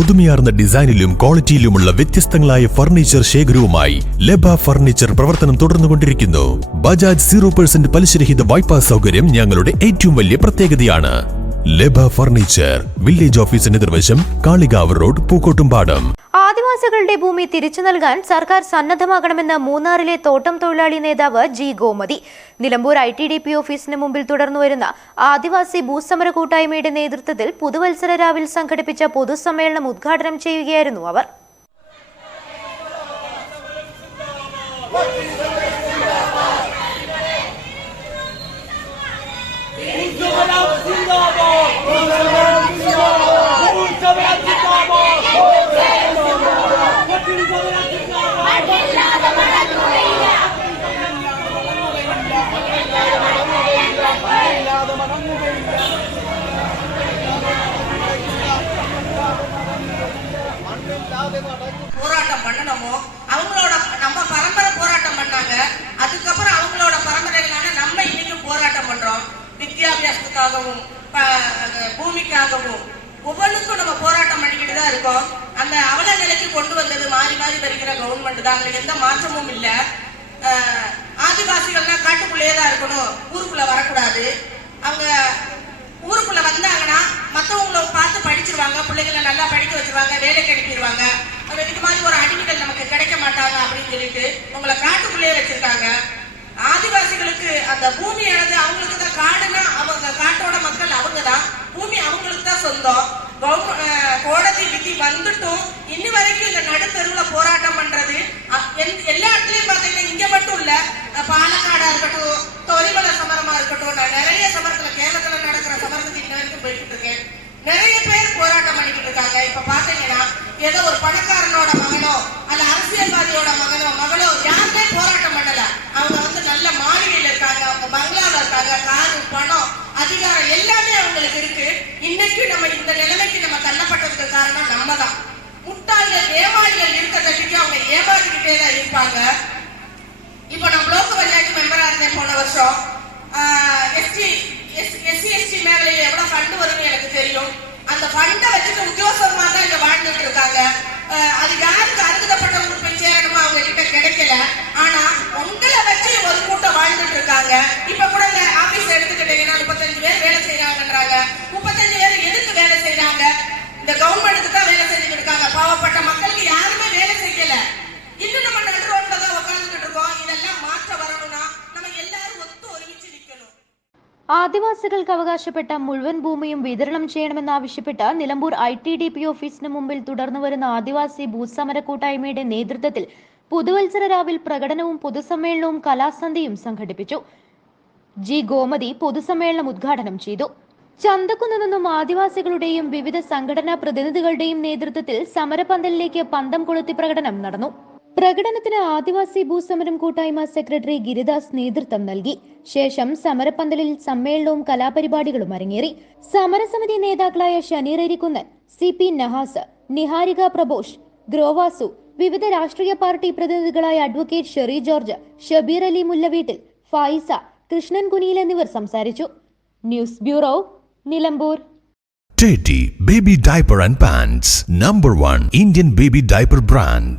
പുതുമയാർന്ന ഡിസൈനിലും ക്വാളിറ്റിയിലുമുള്ള വ്യത്യസ്തങ്ങളായ furniture ശേഖരവുമായി ലെബ furniture പ്രവർത്തനം തുടർന്നുകൊണ്ടിരിക്കുന്നു. ബജാജ് 0% പലിശരഹിത വായ്പാ സൗകര്യം ഞങ്ങളുടെ ഏറ്റവും വലിയ പ്രത്യേകതയാണ്. ലെബ ഫർണിച്ചർ, വില്ലേജ് ഓഫീസിന് എതിർവശം, കാളികാവ് റോഡ്, പൂക്കോട്ടുംപാടം. ആദിവാസികളുടെ ഭൂമി തിരിച്ചു നൽകാൻ സർക്കാർ സന്നദ്ധമാകണമെന്ന് മൂന്നാറിലെ തോട്ടം തൊഴിലാളി നേതാവ് ജി ഗോമതി. നിലമ്പൂർ ITDP ഓഫീസിന് മുമ്പിൽ തുടർന്നുവരുന്ന ആദിവാസി ഭൂസമര കൂട്ടായ്മയുടെ നേതൃത്വത്തിൽ പുതുവത്സര രാവിൽ സംഘടിപ്പിച്ച പൊതുസമ്മേളനം ഉദ്ഘാടനം ചെയ്യുകയായിരുന്നു അവർ. போராட்டம் பண்ணணுமோ அவங்களோட நம்ம பரம்பரை போராட்டம் பண்ணாங்க. அதுக்கப்புறம் அவங்களோட பரம்பரையிலான நம்ம இன்னைக்கு போராட்டம் பண்றோம். வித்யாபியாசத்துக்காகவும் பூமிக்காகவும் ஒவ்வொன்றுக்கும் நம்ம போராட்டம் பண்ணிக்கிட்டு தான் இருக்கோம். அந்த அவல நிலைக்கு கொண்டு வந்தது மாறி மாறி வருகிற கவர்மெண்ட் தான். அதுல எந்த மாற்றமும் இல்லை. ஆதிவாசிகள்னா காட்டுக்குள்ளேயே தான் இருக்கணும், ஊருக்குள்ள வரக்கூடாது. அவங்க ஊருக்குள்ள வந்தாங்கன்னா மற்றவங்களை பார்த்து படிச்சிருவாங்க, பிள்ளைகளை நல்லா படிக்க வச்சிருவாங்க, வேலைக்கு அனுப்பிடுவாங்க. இது மாதிரி ஒரு அடிமைகள் நமக்கு கிடைக்க மாட்டாங்க அப்படின்னு சொல்லிட்டு உங்களை காட்டுக்குள்ளேயே வச்சிருக்காங்க. ஆதிவாசிகளுக்கு அந்த பூமியானது அவங்களுக்கு தான். காடுனா அவங்க காட்டோட மக்கள் அவங்க தான். பூமி அவங்களுக்கு தான் சொந்தம். கோடதி விதி வந்துட்டும் இன்னி வரைக்கும் இந்த நடுத்தெருவுல போராட்டம் பண்றது எல்லா இடத்துலயும் பாத்தீங்கன்னா இங்க மட்டும் இல்ல, பாலக்காடா இருக்கட்டும், தொரிமலை சமரமா இருக்கட்டும், நான் நிறைய சமரத்துல கேரளத்துல நடக்கிற சமரத்துக்கு இன்ன வரைக்கும் போய்கிட்டு இருக்கேன். நிறைய பேர் போராட்டம் பண்ணிக்கிட்டு இருக்காங்க. இப்ப பாத்தீங்கன்னா ஏதோ ஒரு பணக்காரனோட மகனோ அல்ல அரசியல்வாதியோட மகளோ யாருமே போராட்டம் பண்ணல. அவங்க நல்ல மாளிகையில இருக்காங்க, அவங்க பங்களால இருக்காங்க, காரு, பணம், அதிகாரம் எல்லாமே அவங்களுக்கு இருக்கு. இன்னைக்கு நம்ம இந்த நிலைமைக்கு நம்ம தள்ளப்பட்டதுக்கு காரணம் நம்ம தான். முட்டாள்கள் ஏமாளிகள் இருக்க தட்டிக்கு அவங்க ஏமாத்திக்கிட்டே தான் இருப்பாங்க. இப்ப நான் பிளாக் பஞ்சாயத்து மெம்பரா இருந்தேன் போன வருஷம். SC/ST மேഖലയിൽ எவ்வளவு ஃபண்ட் வரும்னு எனக்கு தெரியும். அந்த ஃபண்டை வச்சுட்டு உத்தியோகமா தான் இங்க வாழ்ந்துட்டு இருக்காங்க. அது யாருக்கு அருகதப்பட்டவங்களுக்கு போய் சேரணுமோ அவங்க கிட்ட கிடைக்கல. ஆனா உங்களை வச்சு ஒரு கூட்டம் வாழ்ந்துட்டு இருக்காங்க. இப்ப கூட இந்த ஆபீஸ் எடுத்துக்கிட்டீங்கன்னா 35 பேர் வேலை செய்யறாங்கன்றாங்க. 35 பேர் எதுக்கு வேலை செய்யறாங்க? இந்த கவர்மெண்ட்டுக்கு தான் வேலை செஞ்சுட்டு இருக்காங்க. பாவப்பட்ட மக்களுக்கு யாருமே வேலை செய்யல. இன்னும் நம்ம நடு ரோட்ல தான் உட்கார்ந்துட்டு இருக்கோம். இதெல்லாம் மாற்ற வரணும்னா நம்ம எல்லாரும் ஒத்து ഒരുമിച്ച് നിൽക്കണം. ആദിവാസികൾക്ക് അവകാശപ്പെട്ട മുഴുവൻ ഭൂമിയും വിതരണം ചെയ്യണമെന്നാവശ്യപ്പെട്ട് നിലമ്പൂർ ITDP ഓഫീസിന് മുമ്പിൽ തുടർന്നുവരുന്ന ആദിവാസി ഭൂസമര കൂട്ടായ്മയുടെ നേതൃത്വത്തിൽ പുതുവത്സര രാവിൽ പ്രകടനവും പൊതുസമ്മേളനവും കലാസന്ധ്യയും സംഘടിപ്പിച്ചു. ജി ഗോമതി പൊതുസമ്മേളനം ഉദ്ഘാടനം ചെയ്തു. ചന്തക്കുന്ന് നിന്നും ആദിവാസികളുടെയും വിവിധ സംഘടനാ പ്രതിനിധികളുടെയും നേതൃത്വത്തിൽ സമരപന്തലിലേക്ക് പന്തം കൊളുത്തി പ്രകടനം നടന്നു. പ്രകടനത്തിന് ആദിവാസി ഭൂസമരം കൂട്ടായ്മ സെക്രട്ടറി ഗിരിദാസ് നേതൃത്വം നൽകി. ശേഷം സമരപന്തലിൽ സമ്മേളനവും കലാപരിപാടികളും അരങ്ങേറി. സമരസമിതി നേതാക്കളായ ഷനീർ എരിക്കുന്നൻ, CP നഹാസ്, നിഹാരിക പ്രബോഷ്, ഗ്രോവാസു, വിവിധ രാഷ്ട്രീയ പാർട്ടി പ്രതിനിധികളായ അഡ്വക്കേറ്റ് ഷെറി ജോർജ്, ഷബീർ അലി മുല്ലവീട്ടിൽ, ഫായിസ, കൃഷ്ണൻ കുനിയിൽ എന്നിവർ സംസാരിച്ചു. News bureau, Nilambur. Teddy Baby Diaper and Pants, #1 Indian baby diaper brand.